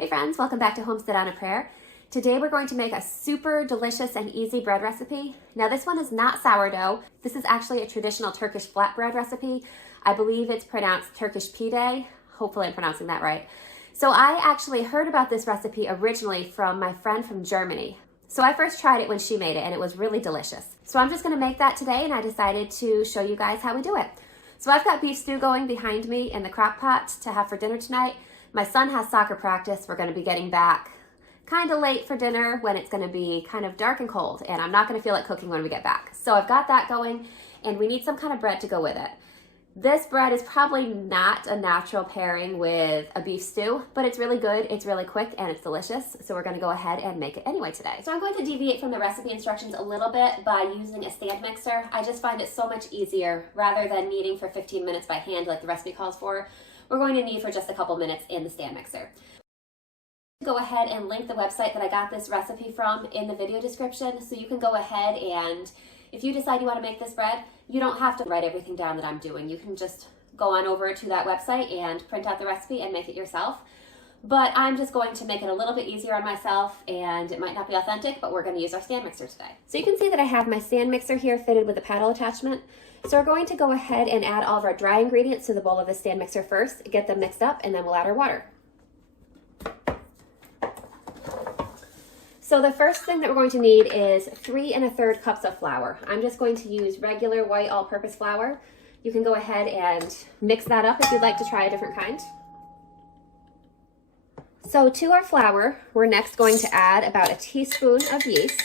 Hey friends, welcome back to Homestead on a Prayer. Today we're going to make a super delicious and easy bread recipe. Now this one is not sourdough. This is actually a traditional Turkish flatbread recipe. I believe it's pronounced Turkish Pide. Hopefully I'm pronouncing that right. So I actually heard about this recipe originally from my friend from Germany. So I first tried it when she made it and it was really delicious. So I'm just gonna make that today and I decided to show you guys how we do it. So I've got beef stew going behind me in the crock pot to have for dinner tonight. My son has soccer practice. We're going to be getting back kind of late for dinner when it's going to be kind of dark and cold, and I'm not going to feel like cooking when we get back. So I've got that going, and we need some kind of bread to go with it. This bread is probably not a natural pairing with a beef stew, but it's really good, it's really quick, and it's delicious. So we're going to go ahead and make it anyway today. So I'm going to deviate from the recipe instructions a little bit by using a stand mixer. I just find it so much easier rather than kneading for 15 minutes by hand like the recipe calls for. We're going to knead for just a couple minutes in the stand mixer. Go ahead and link the website that I got this recipe from in the video description, so you can go ahead and if you decide you want to make this bread, you don't have to write everything down that I'm doing. You can just go on over to that website and print out the recipe and make it yourself. But I'm just going to make it a little bit easier on myself, and it might not be authentic, but we're going to use our stand mixer today. So you can see that I have my stand mixer here fitted with a paddle attachment. So we're going to go ahead and add all of our dry ingredients to the bowl of the stand mixer first, get them mixed up, and then we'll add our water. So the first thing that we're going to need is 3 1/3 cups of flour. I'm just going to use regular white all-purpose flour. You can go ahead and mix that up if you'd like to try a different kind. So to our flour, we're next going to add about a teaspoon of yeast.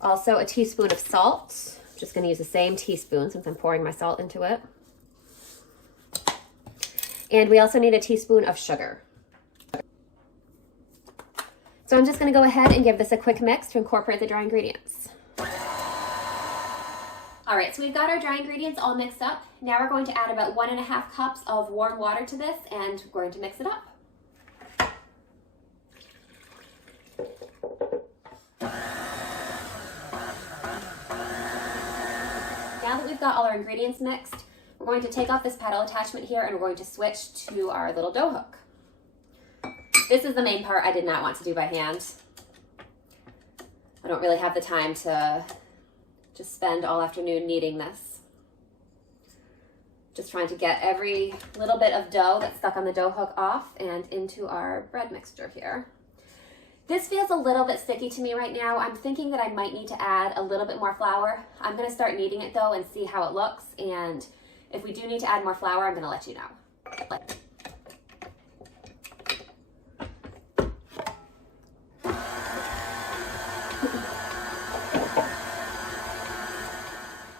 Also a teaspoon of salt. I'm just going to use the same teaspoon since I'm pouring my salt into it. And we also need a teaspoon of sugar. So I'm just going to go ahead and give this a quick mix to incorporate the dry ingredients. All right, so we've got our dry ingredients all mixed up. Now we're going to add about 1 1/2 cups of warm water to this, and we're going to mix it up. Now that we've got all our ingredients mixed, we're going to take off this paddle attachment here and we're going to switch to our little dough hook. This is the main part I did not want to do by hand. I don't really have the time to just spend all afternoon kneading this. Just trying to get every little bit of dough that's stuck on the dough hook off and into our bread mixture here. This feels a little bit sticky to me right now. I'm thinking that I might need to add a little bit more flour. I'm going to start kneading it though and see how it looks, and if we do need to add more flour, I'm going to let you know.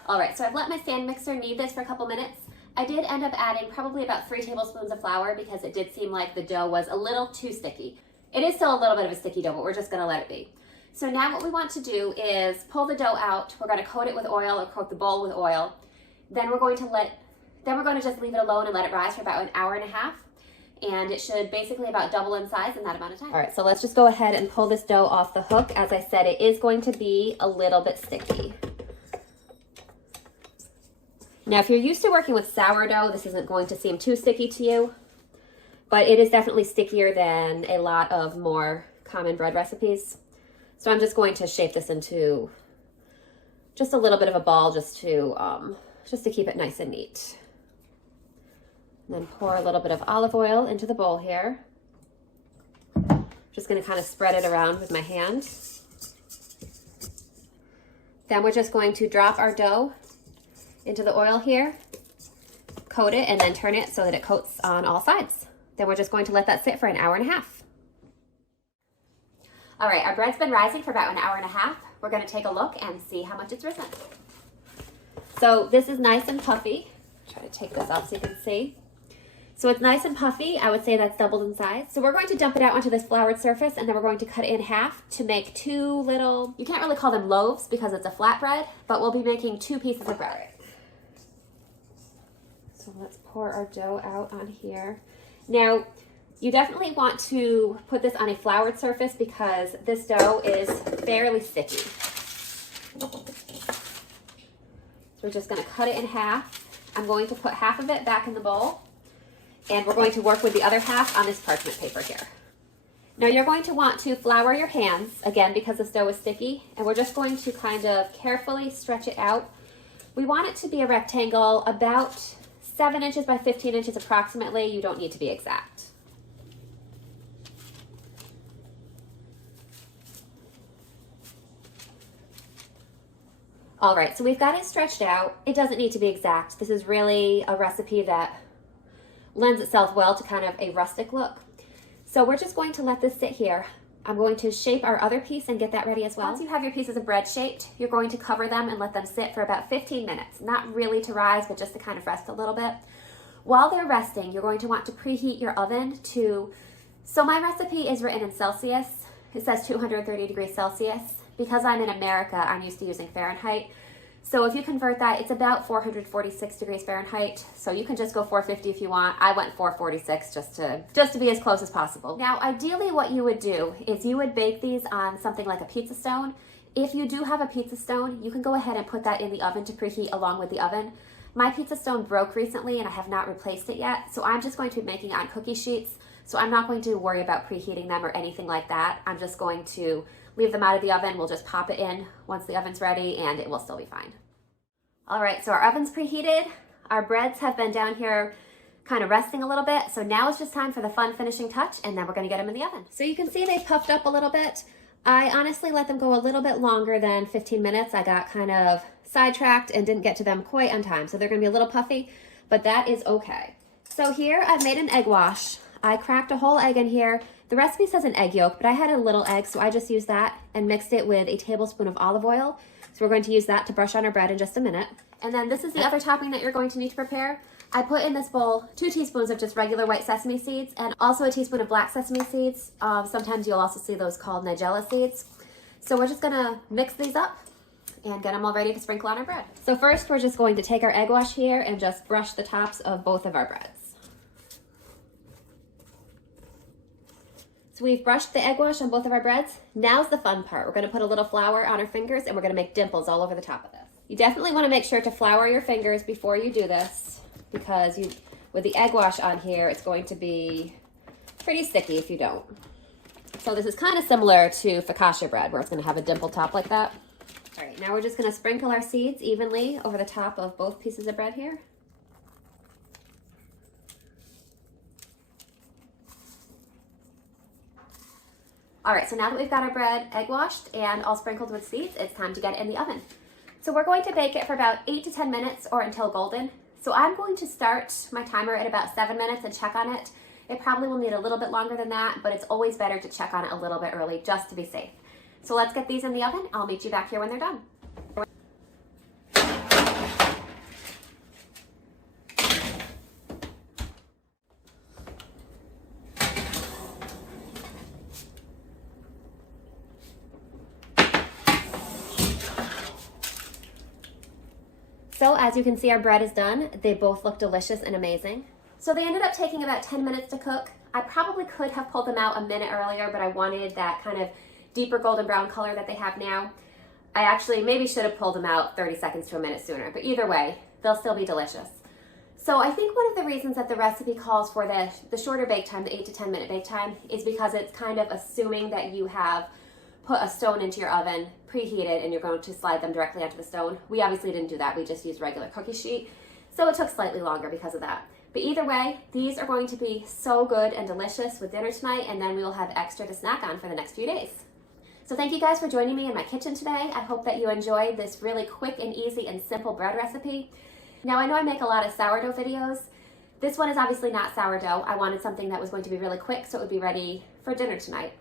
All right, so I've let my stand mixer knead this for a couple minutes. I did end up adding probably about 3 tablespoons of flour because it did seem like the dough was a little too sticky. It is still a little bit of a sticky dough, but we're just gonna let it be. So now what we want to do is pull the dough out. We're gonna coat it with oil or coat the bowl with oil. Then we're going to just leave it alone and let it rise for about 1.5 hours. And it should basically about double in size in that amount of time. All right, so let's just go ahead and pull this dough off the hook. As I said, it is going to be a little bit sticky. Now, if you're used to working with sourdough, this isn't going to seem too sticky to you, but it is definitely stickier than a lot of more common bread recipes. So I'm just going to shape this into just a little bit of a ball just to keep it nice and neat. And then pour a little bit of olive oil into the bowl here. Just going to kind of spread it around with my hand. Then we're just going to drop our dough into the oil here, coat it, and then turn it so that it coats on all sides. Then we're just going to let that sit for 1.5 hours. All right, our bread's been rising for about 1.5 hours. We're going to take a look and see how much it's risen. So this is nice and puffy. Try to take this off so you can see. So it's nice and puffy. I would say that's doubled in size. So we're going to dump it out onto this floured surface, and then we're going to cut it in half to make 2 little, you can't really call them loaves because it's a flatbread, but we'll be making 2 pieces of bread. So let's pour our dough out on here. Now, you definitely want to put this on a floured surface because this dough is fairly sticky. we're just gonna cut it in half. I'm going to put half of it back in the bowl, and we're going to work with the other half on this parchment paper here. Now you're going to want to flour your hands, again, because this dough is sticky, and we're just going to kind of carefully stretch it out. We want it to be a rectangle about 7 inches by 15 inches approximately. You don't need to be exact. All right, so we've got it stretched out. It doesn't need to be exact. This is really a recipe that lends itself well to kind of a rustic look. So we're just going to let this sit here. I'm going to shape our other piece and get that ready as well. Once you have your pieces of bread shaped, you're going to cover them and let them sit for about 15 minutes. Not really to rise, but just to kind of rest a little bit. While they're resting, you're going to want to preheat your oven to, so my recipe is written in Celsius. It says 230 degrees Celsius. Because I'm in America, I'm used to using Fahrenheit. So if you convert that, it's about 446 degrees Fahrenheit. So you can just go 450 if you want. I went 446 just to be as close as possible. Now, ideally what you would do is you would bake these on something like a pizza stone. If you do have a pizza stone, you can go ahead and put that in the oven to preheat along with the oven. My pizza stone broke recently and I have not replaced it yet. So I'm just going to be making it on cookie sheets. So I'm not going to worry about preheating them or anything like that. I'm just going to leave them out of the oven. We'll just pop it in once the oven's ready and it will still be fine. All right, so our oven's preheated. Our breads have been down here kind of resting a little bit. So now it's just time for the fun finishing touch, and then we're gonna get them in the oven. So you can see they puffed up a little bit. I honestly let them go a little bit longer than 15 minutes. I got kind of sidetracked and didn't get to them quite on time. So they're gonna be a little puffy, but that is okay. So here I've made an egg wash. I cracked a whole egg in here. The recipe says an egg yolk, but I had a little egg, so I just used that and mixed it with a tablespoon of olive oil. So we're going to use that to brush on our bread in just a minute. And then this is the other topping that you're going to need to prepare. I put in this bowl 2 teaspoons of just regular white sesame seeds and also a teaspoon of black sesame seeds. Sometimes you'll also see those called nigella seeds. So we're just gonna mix these up and get them all ready to sprinkle on our bread. So first we're just going to take our egg wash here and just brush the tops of both of our breads. So we've brushed the egg wash on both of our breads. Now's the fun part. We're gonna put a little flour on our fingers and we're gonna make dimples all over the top of this. You definitely wanna make sure to flour your fingers before you do this because with the egg wash on here, it's going to be pretty sticky if you don't. So this is kind of similar to focaccia bread where it's gonna have a dimple top like that. All right, now we're just gonna sprinkle our seeds evenly over the top of both pieces of bread here. All right, so now that we've got our bread egg washed and all sprinkled with seeds, it's time to get it in the oven. So we're going to bake it for about 8 to 10 minutes or until golden. So I'm going to start my timer at about 7 minutes and check on it. It probably will need a little bit longer than that, but it's always better to check on it a little bit early just to be safe. So let's get these in the oven. I'll meet you back here when they're done. So as you can see, our bread is done. They both look delicious and amazing. So they ended up taking about 10 minutes to cook. I probably could have pulled them out a minute earlier, but I wanted that kind of deeper golden brown color that they have now. I actually maybe should have pulled them out 30 seconds to a minute sooner, but either way, they'll still be delicious. So I think one of the reasons that the recipe calls for the shorter bake time, the 8 to 10 minute bake time, is because it's kind of assuming that you have put a stone into your oven, preheated, and you're going to slide them directly onto the stone. We obviously didn't do that. We just used regular cookie sheet. So it took slightly longer because of that. But either way, these are going to be so good and delicious with dinner tonight, and then we will have extra to snack on for the next few days. So thank you guys for joining me in my kitchen today. I hope that you enjoyed this really quick and easy and simple bread recipe. Now I know I make a lot of sourdough videos. This one is obviously not sourdough. I wanted something that was going to be really quick so it would be ready for dinner tonight.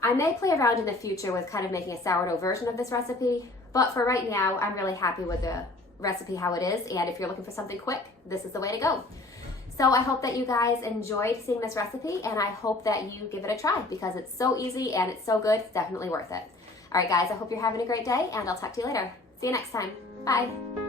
I may play around in the future with kind of making a sourdough version of this recipe, but for right now, I'm really happy with the recipe how it is, and if you're looking for something quick, this is the way to go. So I hope that you guys enjoyed seeing this recipe, and I hope that you give it a try because it's so easy and it's so good, it's definitely worth it. All right, guys, I hope you're having a great day, and I'll talk to you later. See you next time. Bye.